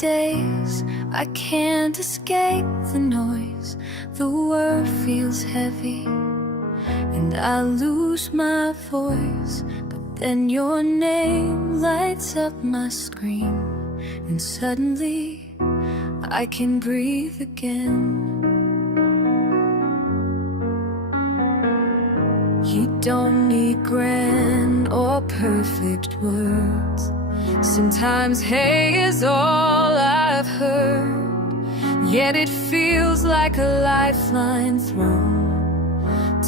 days I can't escape the noise. The world feels heavy and I lose my voice. But then your name lights up my screen, and suddenly I can breathe again. You don't need grand or perfect words. Sometimes hey is all I've heard, yet it feels like a lifeline thrown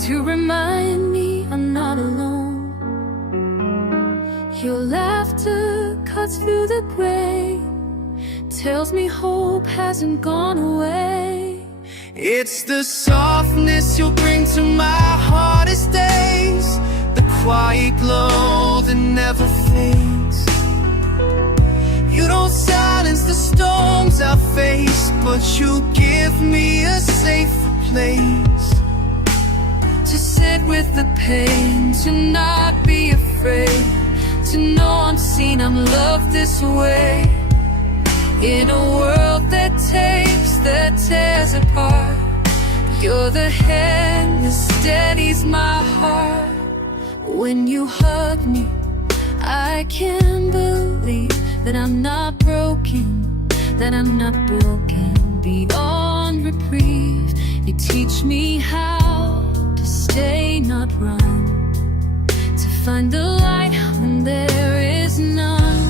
to remind me I'm not alone. Your laughter cuts through the gray, tells me hope hasn't gone away. It's the softness you'll bring to my hardest days, the quiet glow that never fades. You don't silence the storms I face, but you give me a safer place to sit with the pain, to not be afraid, to know I'm seen, I'm loved this way. In a world that takes, that tears apart, you're the hand that steadies my heart. When you hug me, I can believe that I'm not broken, that I'm not broken. Beyond reprieve, you teach me how to stay, not run, to find the light when there is none.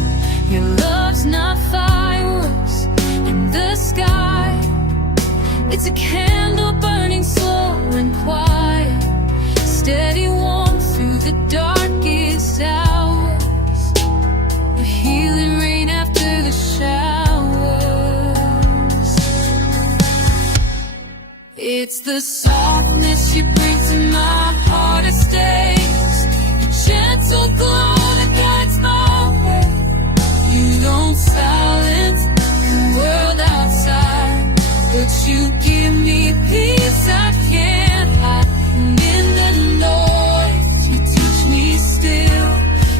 Your love's not fireworks in the sky, it's a candle burning slow and quiet, steady warmth through the darkest hours, a healing rain after the showers. It's the softness you bring to my hardest days, the gentle glow that guides my way. You don't silence the world outside, but you give me peace I can't hide. And in the noise, you teach me still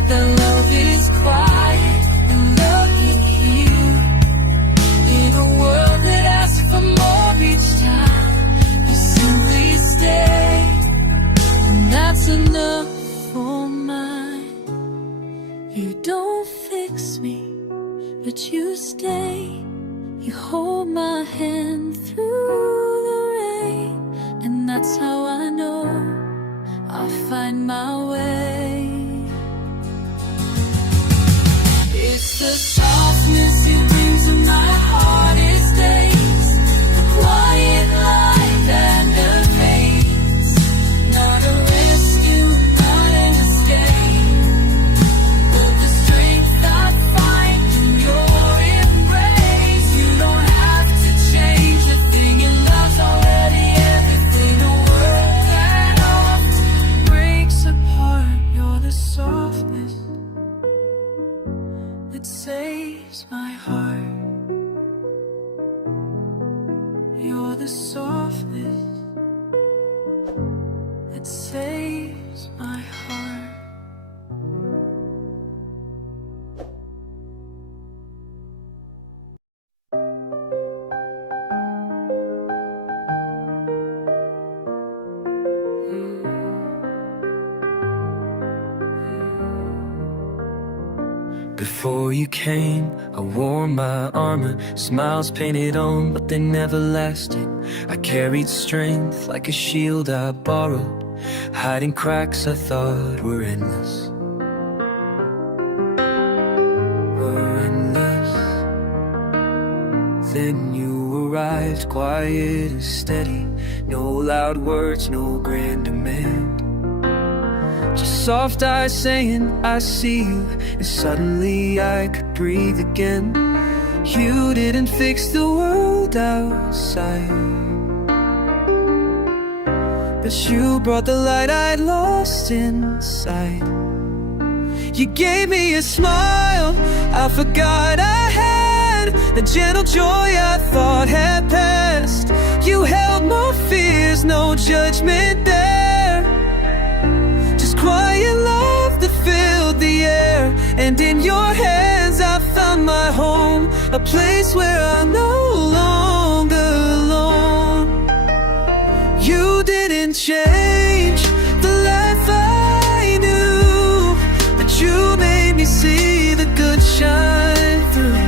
that love is quiet and love can heal. In a world that asks for more each time, you simply stay, and that's enough for mine. You don't fix me, but you stay. You hold my hand through the rain, and that's how I know I'll find my way. It's the softness you bring to my hardest days, the quiet light that never fades. Not a rescue, not an escape, but the strength I find in your embrace. You don't have to change a thing, your love's already everything. A world that often breaks apart, you're the softness that saves my heart. You're the softness that saves my heart. Before you came, I wore my armor, smiles painted on, but they never lasted. I carried strength like a shield I borrowed, hiding cracks I thought were endless. Were endless. Then you arrived, quiet and steady, no loud words, no grand demand. Just soft eyes saying, I see you, and suddenly I could breathe again. You didn't fix the world outside, but you brought the light I'd lost inside. You gave me a smile I forgot I had, the gentle joy I thought had passed. You held my fears, no judgment there, just quiet love that filled the air. And in your hands I found my home, a place where I'm no longer alone. You didn't change the life I knew, but you made me see the good shine through.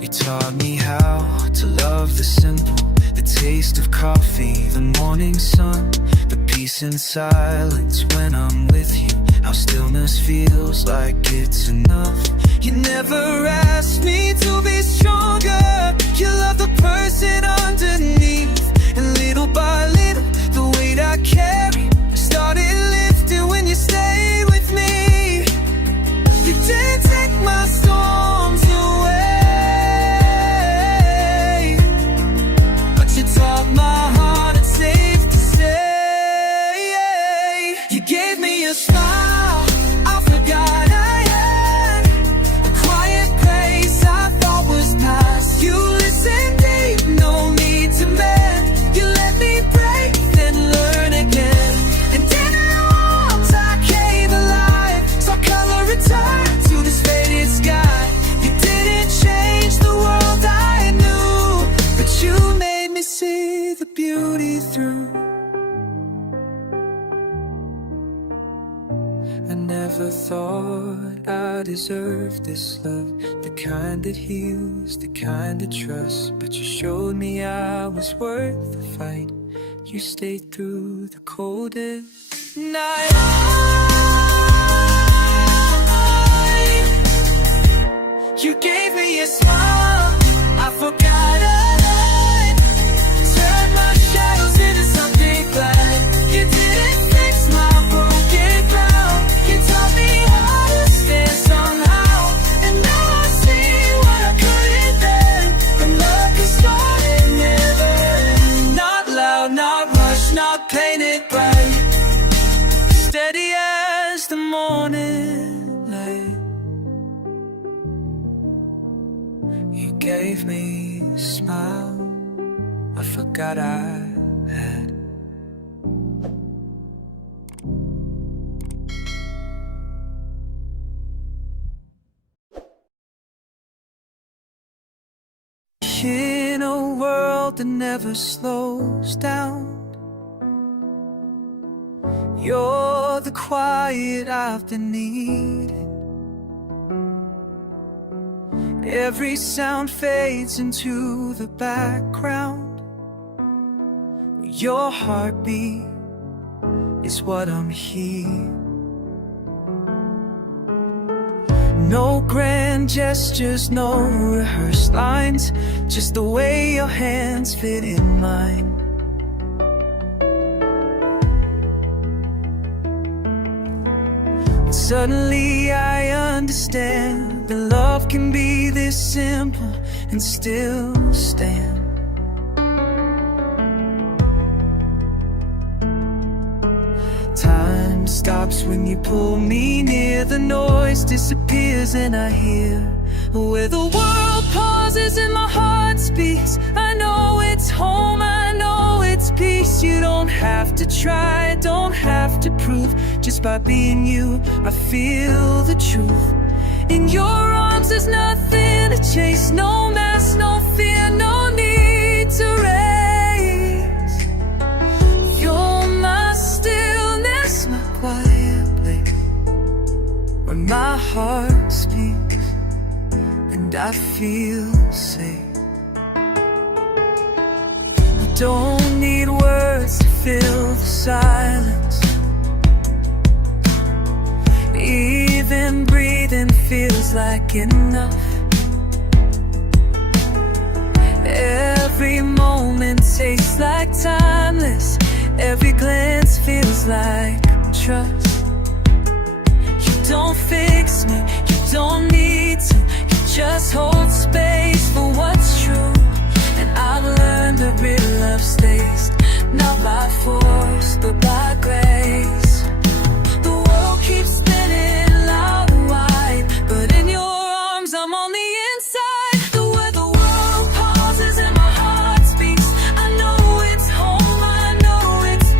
You taught me how to love the simple, the taste of coffee, the morning sun, the peace and silence when I'm with you, how stillness feels like it's enough. You never asked me to be stronger. You love the person underneath, and little by little the weight I carry started lifting when you stayed with me. You didn't take my storms away, but you taught my heart it's safe to say. You gave me a smile I forgot I had, a quiet pace I thought was past. You listened deep, no need to mend. You let me break, then learn again. And in your arms I came alive, saw color return to this faded sky. You didn't change the world I knew, but you made me see the beauty through. I never thought I deserved this love, the kind that heals, the kind that trusts. But you showed me I was worth the fight. You stayed through the coldest night. You gave me a smile I forgot I had, turned my shadows into something glad. You didn't fix my broken ground. You taught me how to stand somehow, and now I see what I couldn't then. The love can start and never end. Not loud, not rushed, not painted bright, steady as the morning light. You gave me a smile I forgot I had. In a world that never slows down, you're the quiet I've been needing. Every sound fades into the background. Your heartbeat is what I'm hearing. No grand gestures, no rehearsed lines, just the way your hands fit in mine. And suddenly I understand that love can be this simple and still stand. Time stops when you pull me near, the noise disappears and I hear where the world pauses and my heart speaks. I know it's home, I know it's peace. You don't have to try, don't have to prove, just by being you I feel the truth. In your arms there's nothing to chase, no mask, no fear, no need to raise. You're my stillness, my quiet place, where my heart speaks and I feel safe. I don't need words to fill the silence. Even breathing feels like enough. Every moment tastes like timeless. Every glance feels like trust. You don't fix me, you don't need to. You just hold space for what's true. And I've learned that real love stays, not by force, but by grace. The world keeps spinning loud and wide, but in your arms I'm on the inside. Where the world pauses and my heart speaks, I know it's home, I know it's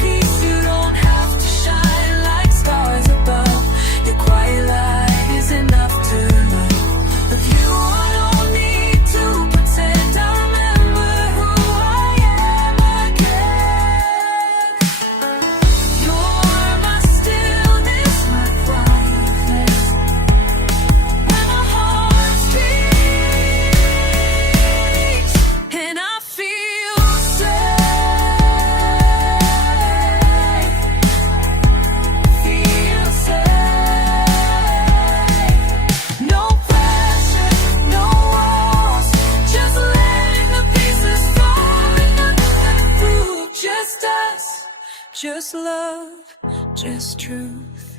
just love, just truth.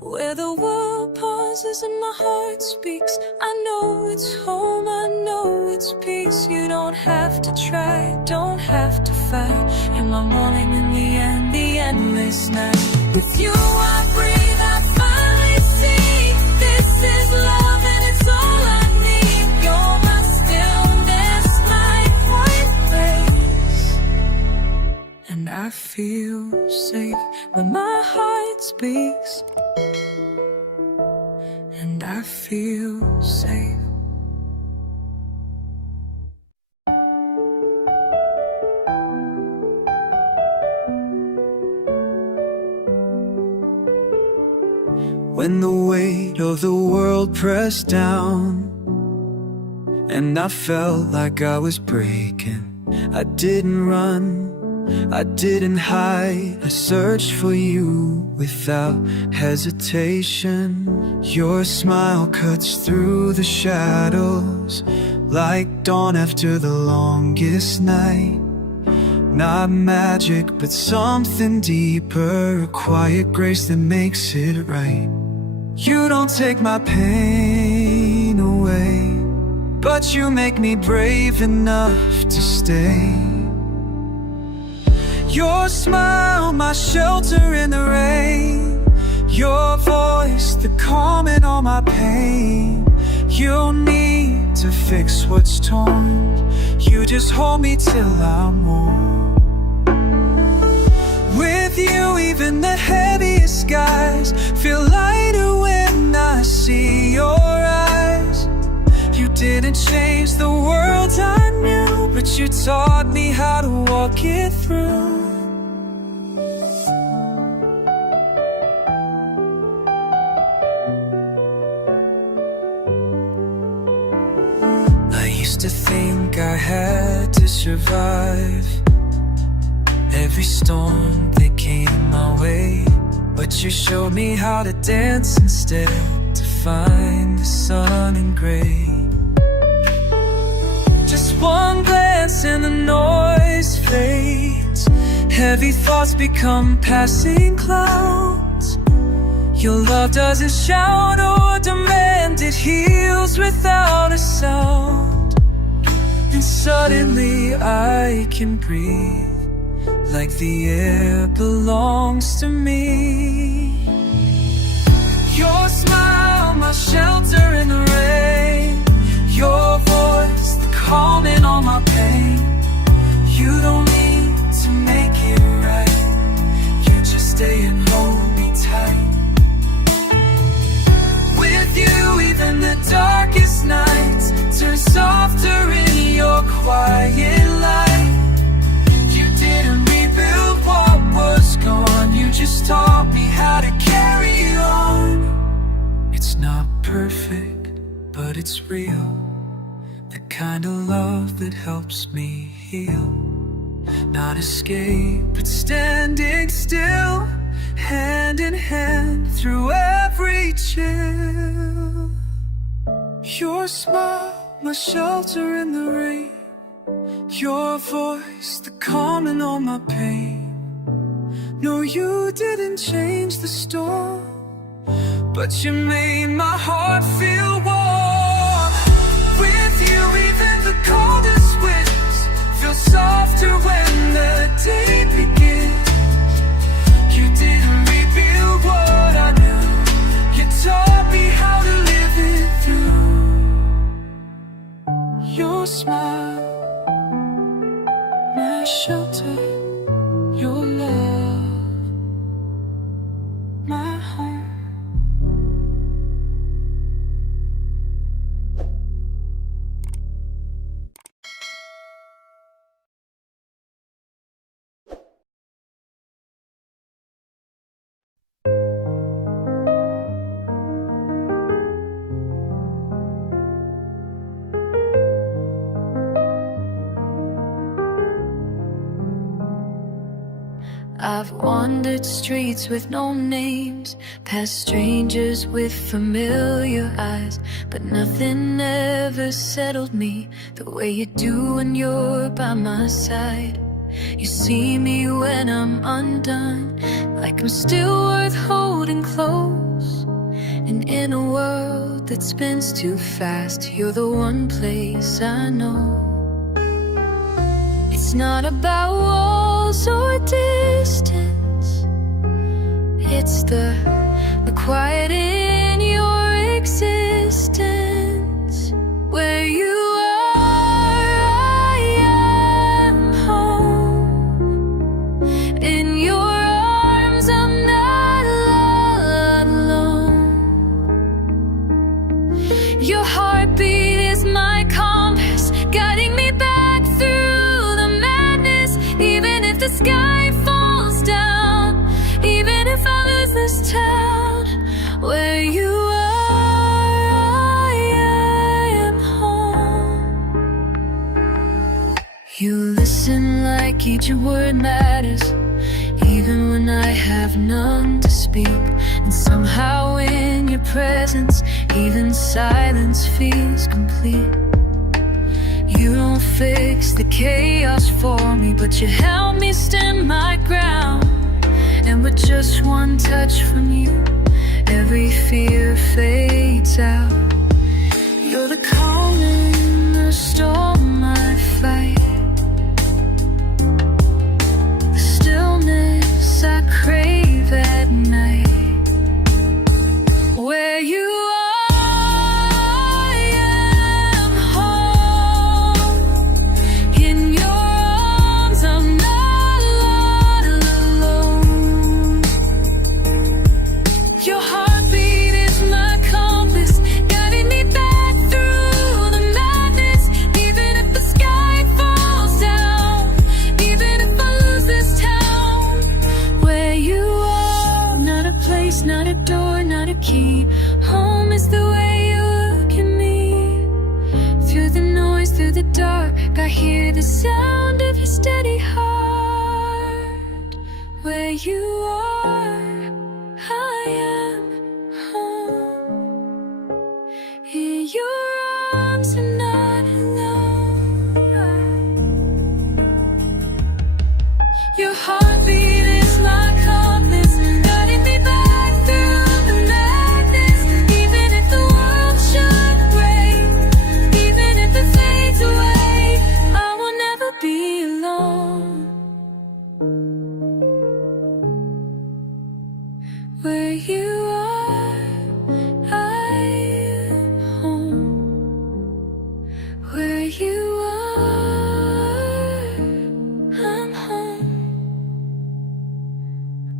Where the world pauses and my heart speaks, I know it's home, I know it's peace. You don't have to try, don't have to fight. In my morning, in the end, the endless night. With you I breathe, I finally see. This is love and it's all I need. You're my stillness, my white place. And I feel safe when my heart speaks. And I feel safe. When the weight of the world pressed down and I felt like I was breaking, I didn't run, I didn't hide. I searched for you without hesitation. Your smile cuts through the shadows like dawn after the longest night. Not magic, but something deeper, a quiet grace that makes it right. You don't take my pain away, but you make me brave enough to stay. Your smile, my shelter in the rain. Your voice, the calm in all my pain. You don't need to fix what's torn. You just hold me till I'm warm. With you, even the heaviest skies feel lighter when I see your eyes. You didn't change the world I knew, but you taught me how to walk it through. I used to think I had to survive every storm that came my way, but you showed me how to dance instead, to find the sun in gray. Just one glance and the noise fades. Heavy thoughts become passing clouds. Your love doesn't shout or demand, it heals without a sound. And suddenly I can breathe like the air belongs to me. Your smile, my shelter in the rain. Your voice, the calm in all my pain. You don't need to make it right. You just stay and hold me tight. With you, even the darkest nights turn softer in your quiet light. You didn't rebuild what was gone. You just taught me how to carry on. It's not perfect, but it's real. The kind of love that helps me heal. Not escape, but standing still, hand in hand through every chill. Your smile, my shelter in the rain. Your voice, the calm in all my pain. No, you didn't change the storm, but you made my heart feel warm. With you, even the coldest winds feel softer when the day begins. You didn't rebuild what I knew. You taught me how to live it through. Your smile, my shelter, your love, my home. I've wandered streets with no names, past strangers with familiar eyes, but nothing ever settled me the way you do when you're by my side. You see me when I'm undone, like I'm still worth holding close. And in a world that spins too fast, you're the one place I know. It's not about walls or distance, it's the quiet in your existence. Where you are, I am home. In your arms, I'm not alone. Your heartbeat is my compass, guiding me back through the madness. Even if the sky falls down, even if I lose this town, where you are, I am home. You listen like each word matters, even when I have none to speak. And somehow in your presence, even silence feels complete. You don't fix the chaos for me, but you help me stand my ground. And with just one touch from you, every fear fades out. You're the calm in the storm I fight, the stillness I crave at night. Where you are, I am home. In your arms, I'm not alone. Your heartbeat is my compass, guiding me back through the madness. Even if the sky falls down, even if I lose this town, where you are, not a place, not a door, not a key. Home is the way you look at me. Through the noise, through the dark, I hear the sound of your steady heart. Where you are, I am home. In your arms, I'm not alone. Your heartbeat is my compass, guiding me back through the madness. Even if the world should break, even if it fades away, I will never be alone. Where you are, I am home. Where you are, I'm home.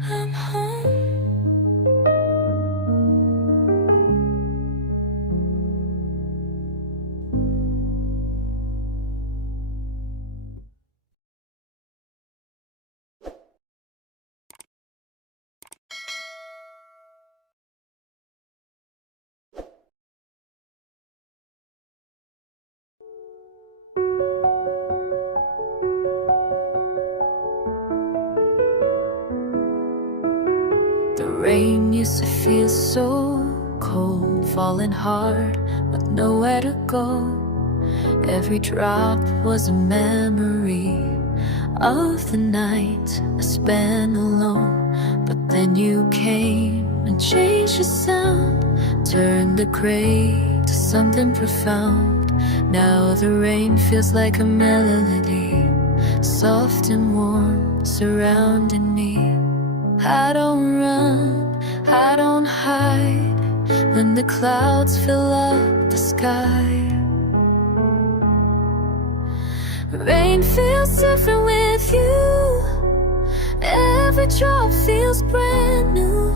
I'm home. The rain used to feel so cold, falling hard with nowhere to go. Every drop was a memory of the night I spent alone. But then you came and changed the sound, turned the gray to something profound. Now the rain feels like a melody, soft and warm, surrounding me. I don't run, I don't hide when the clouds fill up the sky. Rain feels different with you. Every drop feels brand new.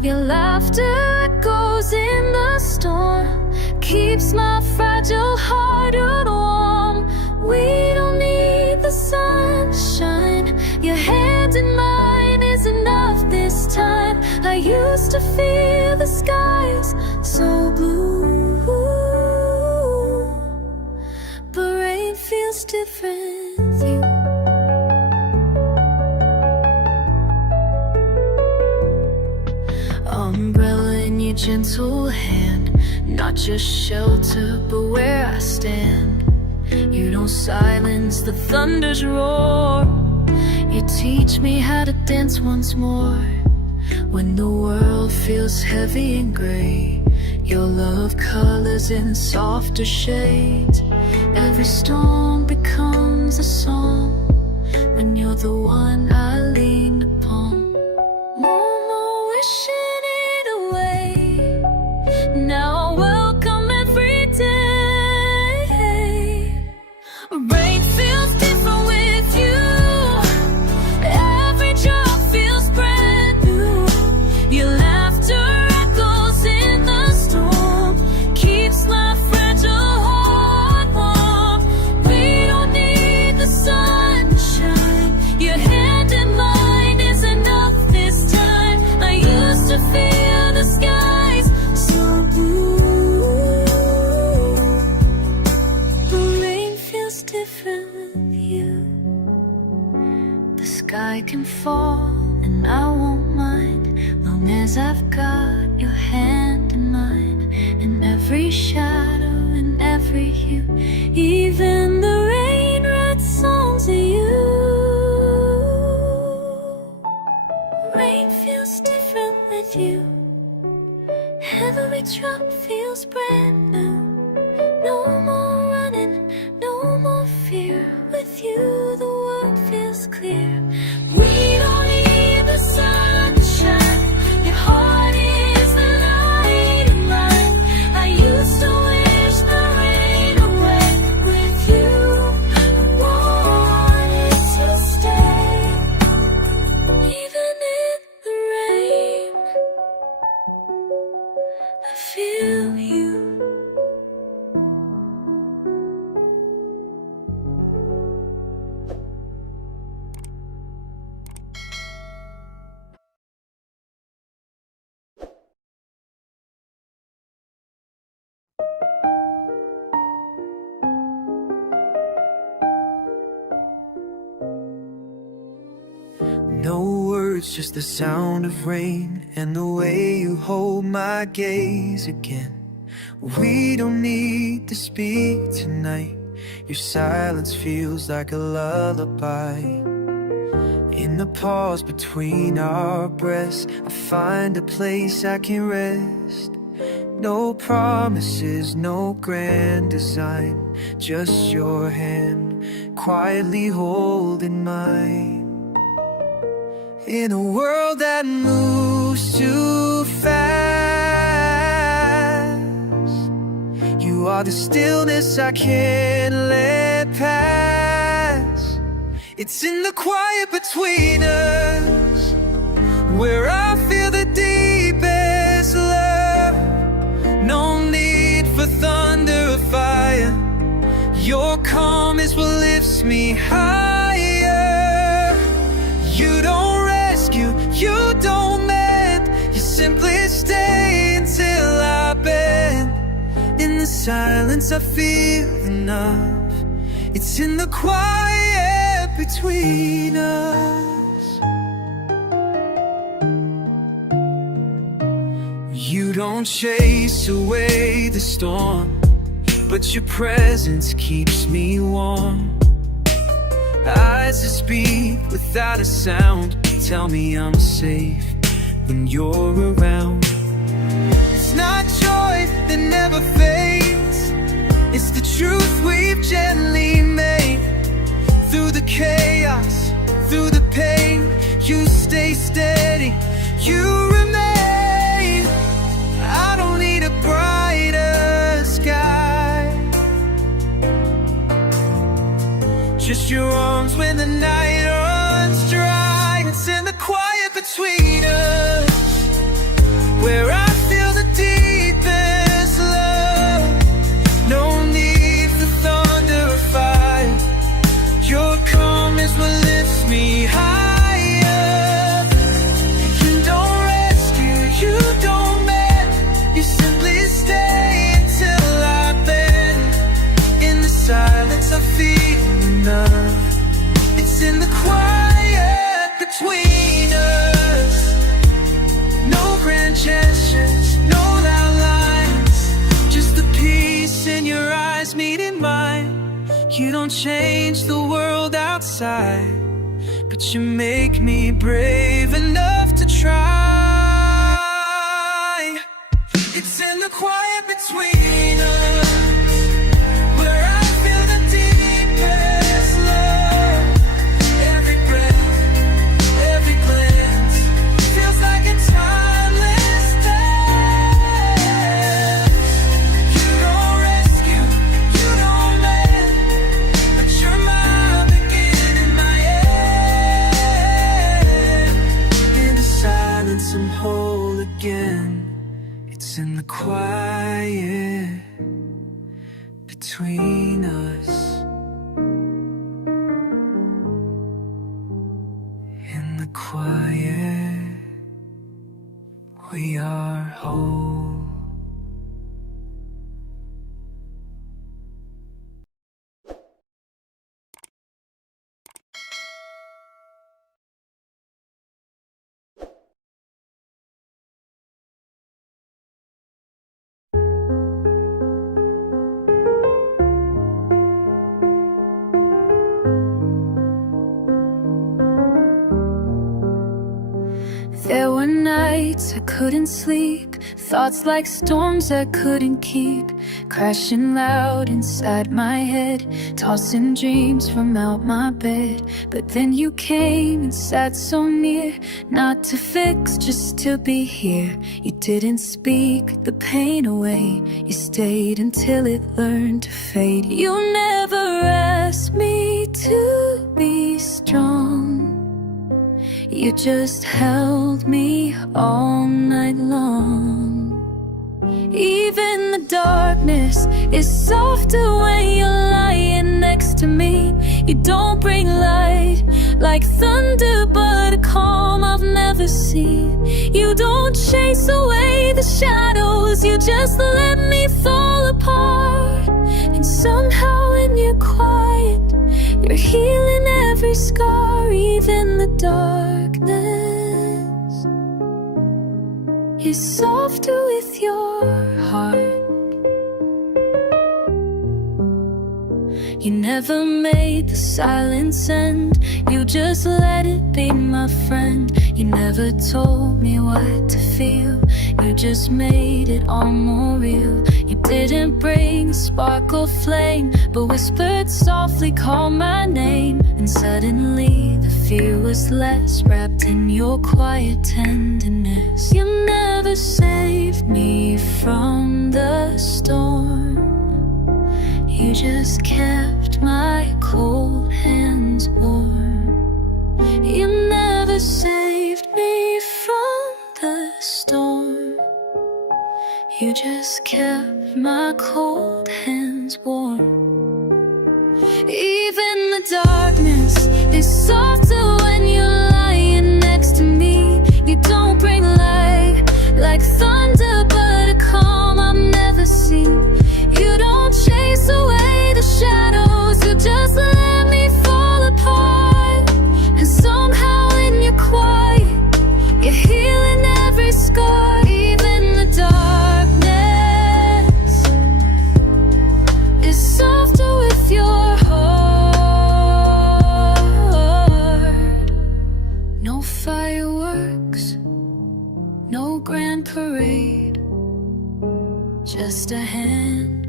Your laughter echoes in the storm, keeps my fragile heart warm. We don't need the sunshine, your hand in mine is enough this time. I used to feel the skies so blue, but rain feels different with you. Umbrella in your gentle hand, not just shelter, but where I stand. You don't silence the thunder's roar, You teach me how to dance once more when the world feels heavy and gray. Your love colors in softer shades. Every storm becomes a song when you're the one I lean upon. No more wishing it away. Now I welcome every day. Rain feels different with you. Every drop feels brand new. Your laughter echoes in the storm, keeps my fragile heart warm. We don't need the sunshine. Your hand in mine is enough this time. I used to feel the skies so blue. The rain feels different with you. The sky can fall and I won't mind, long as I've got your hand in mine. And every shadow and every hue, even the rain writes songs of you. Rain feels different with you. Every drop feels brand new. No more running, no more fear. With you the world feels clear. We don't need the sunshine. Your heart is the light in mine. I used to wish the rain away. With you I wanted to stay. Even in the rain I feel you. No words, just the sound of rain and the way you hold my gaze again. We don't need to speak tonight. Your silence feels like a lullaby. In the pause between our breaths, I find a place I can rest. No promises, no grand design, just your hand quietly holding mine. In a world that moves too fast, you are the stillness I can't let pass. It's in the quiet between us where I feel the deepest love. No need for thunder or fire. Your calm is what lifts me higher. You don't rescue, you don't mend. You simply stay until I bend. In the silence I feel enough. It's in the quiet between us. You don't chase away the storm, but your presence keeps me warm. Eyes that speak without a sound, tell me I'm safe when you're around. It's not joy that never fades, it's the truth we've gently made. Through the chaos, through the pain, you stay steady, you remain. I don't need a brighter sky, just your arms when the night runs dry. It's in the quiet between us where I feel the deepest love. No need for thunder or fire. Your calm is what lifts me higher. You don't rescue, you don't mend. You simply stay until I bend. In the silence I feel enough. It's in the quiet between us. No grand gestures, no loud lines, just the peace in your eyes meeting mine. You don't change the world outside, but but you make me brave enough to try. It's in the quiet between us where I feel the deepest love. Every breath, every glance feels like a timeless dance. You don't rescue, you don't let, but you're my beginning, my end. In the silence I'm whole again. It's in the quiet between us. In the quiet, we are whole. There were nights I couldn't sleep, thoughts like storms I couldn't keep, crashing loud inside my head, tossing dreams from out my bed. But then you came and sat so near, not to fix, just to be here. You didn't speak the pain away, you stayed until it learned to fade. You never asked me to be strong, you just held me all night long. Even the darkness is softer when you're lying next to me. You don't bring light like thunder, but a calm I've never seen. You don't chase away the shadows, you just let me fall apart. And somehow in your quiet, you're healing every scar. Even the darkness is softer with your heart. You never made the silence end, you just let it be my friend. You never told me what to feel, you just made it all more real. You didn't bring a spark or flame, but whispered softly, call my name. And suddenly the fear was less, wrapped in your quiet tenderness. You never saved me from the storm, you just kept my cold hands warm. You never saved me from the storm, you just kept my cold hands warm. Even the darkness is softer when you're lying next to me. You don't bring light like thunder, but a calm I've never seen. You don't chase away the shadows, you just let me fall apart. And somehow in your quiet, you're healing every scar. Even the darkness is softer with your heart. No fireworks, no grand parade, just a hand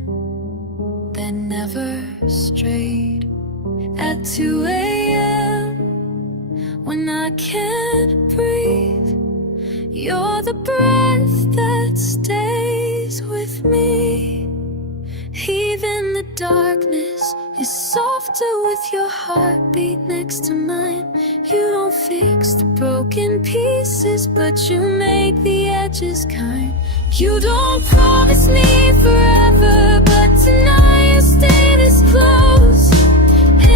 that never strayed. At 2 a.m. when I can't breathe, you're the breath that stays with me. Even the darkness is softer with your heartbeat next to mine. You don't fix the broken pieces, but you make the edges kind. You don't promise me forever, but tonight you stay this close.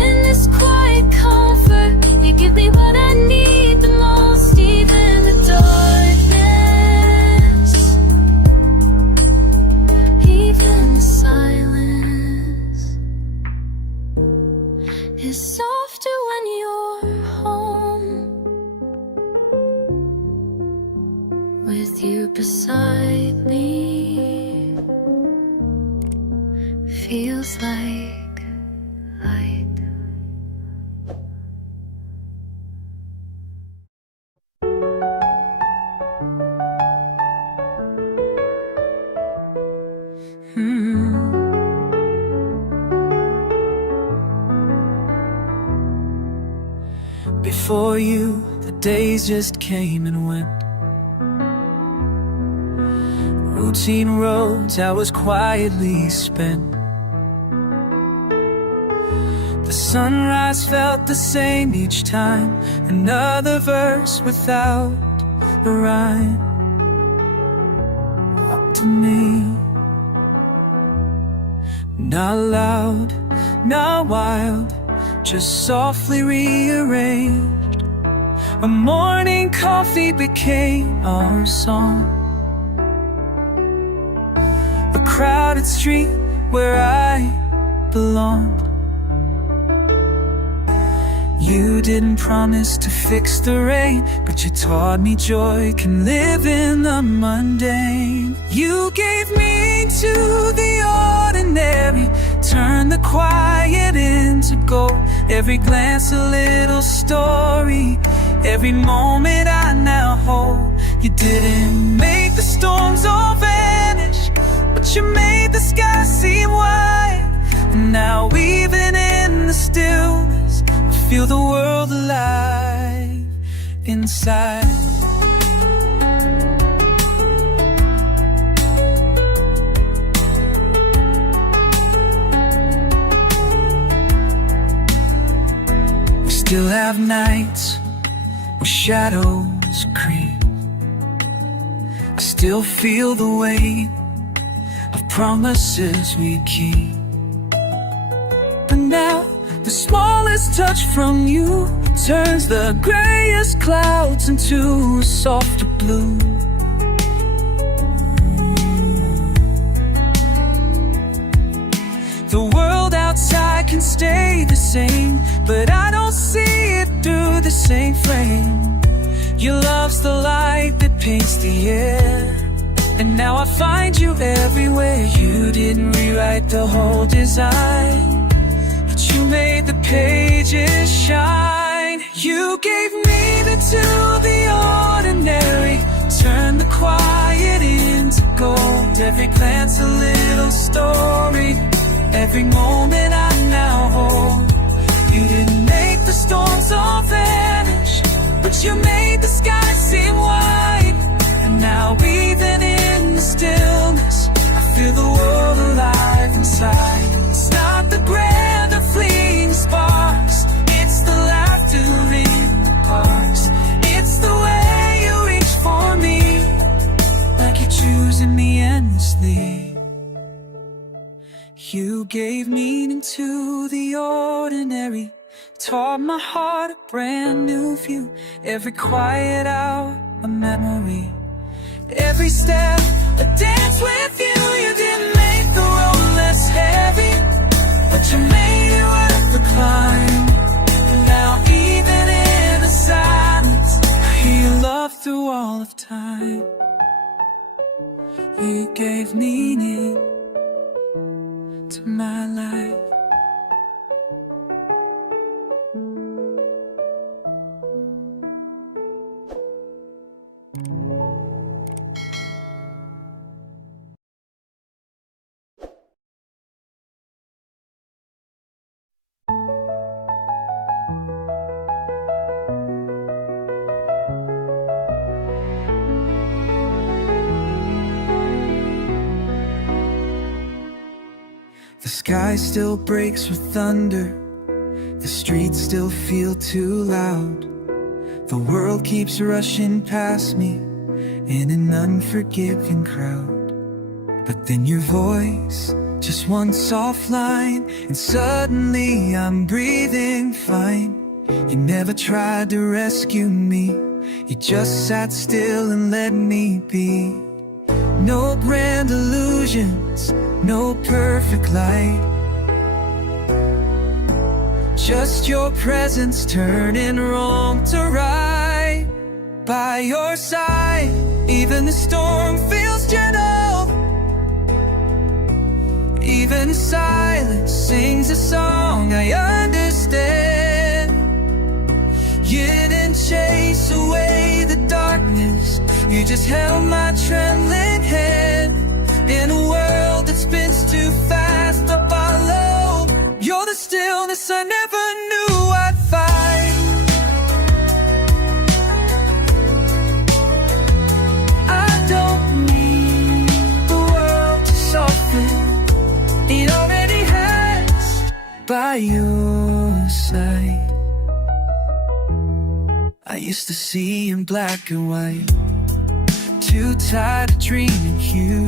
In this quiet comfort, you give me what I need the most. Even the darkness, even the silence is softer when you're home. With you beside me, feels like light. for you, the days just came and went. Routine roads hours quietly spent. The sunrise felt the same each time, another verse without a rhyme. Up to me, not loud, not wild, just softly rearranged. A morning coffee became our song. A crowded street where I belonged. You didn't promise to fix the rain, but you taught me joy can live in the mundane. You gave me to the ordinary, turned the quiet into gold. Every glance a little story, every moment I now hold. You didn't make the storms all vanish, but you made the sky seem wide. And now even in the stillness, feel the world alive inside. We still have nights where shadows creep. I still feel the weight of promises we keep. But now the smallest touch from you turns the grayest clouds into a softer blue. The world outside can stay the same, but I don't see it through the same frame. Your love's the light that paints the air, and now I find you everywhere. You didn't rewrite the whole design, you made the pages shine. You gave meaning to the ordinary, turned the quiet into gold. Every glance a little story, every moment I now hold. You didn't make the storms all vanish, but you made the sky seem wide. And now even in the stillness, I feel the world alive inside. It's not the grand or fleeting sparks, it's the laughter in the parks. It's the way you reach for me, like you're choosing me endlessly. You gave meaning to the ordinary, taught my heart a brand new view. Every quiet hour a memory, every step a dance with you. You didn't make the road less heavy, but you made it worth the climb. And now even in the silence, I hear your love through all of time. You gave meaning to my life. The sky still breaks with thunder, the streets still feel too loud. The world keeps rushing past me in an unforgiving crowd. But then your voice, just one soft line, and suddenly I'm breathing fine. You never tried to rescue me, you just sat still and let me be. No grand illusions, no perfect light, just your presence turning wrong to right. By your side, even the storm feels gentle, even silence sings a song I understand. You didn't chase away the darkness, you just held my trembling hand. In a world that spins too fast to follow, you're the stillness I never knew I'd find. by your side. I used to see in black and white, too tired of dreaming you.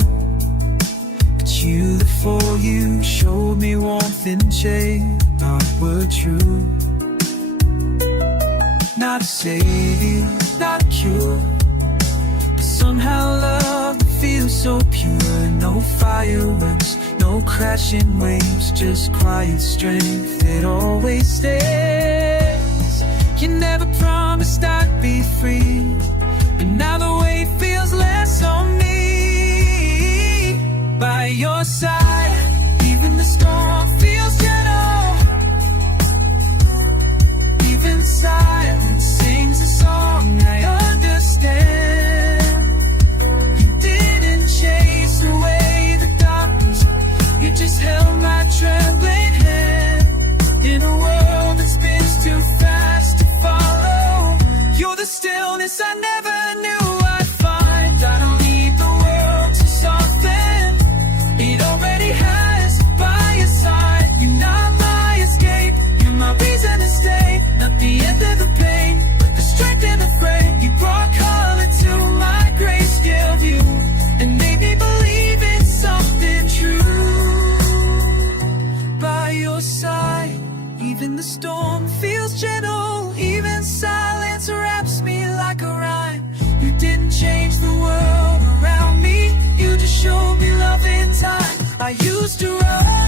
But you, before you, showed me warmth and shade, thought were true. Not a savior, not a cure, but somehow love feels so pure. No fireworks, no crashing waves, just quiet strength that always stays. You never promised I'd be free, but now the weight feels less on me. By your side, even the storm feels gentle. Even silence sings a song I understand. You didn't chase away the darkness, you just held my trembling hand. In a world that spins too fast to follow, you're the stillness I never knew I'd find. I don't need the world to soften, it already has. By your side, you're not my escape, you're my reason to stay. Not the end of the pain, but the strength in the frame. You brought color to my grayscale view and made me believe in something true. By your side, even the storm feels gentle. Even silence wraps me like a rhyme. You didn't change the world around me, you just showed me love in time. I used to run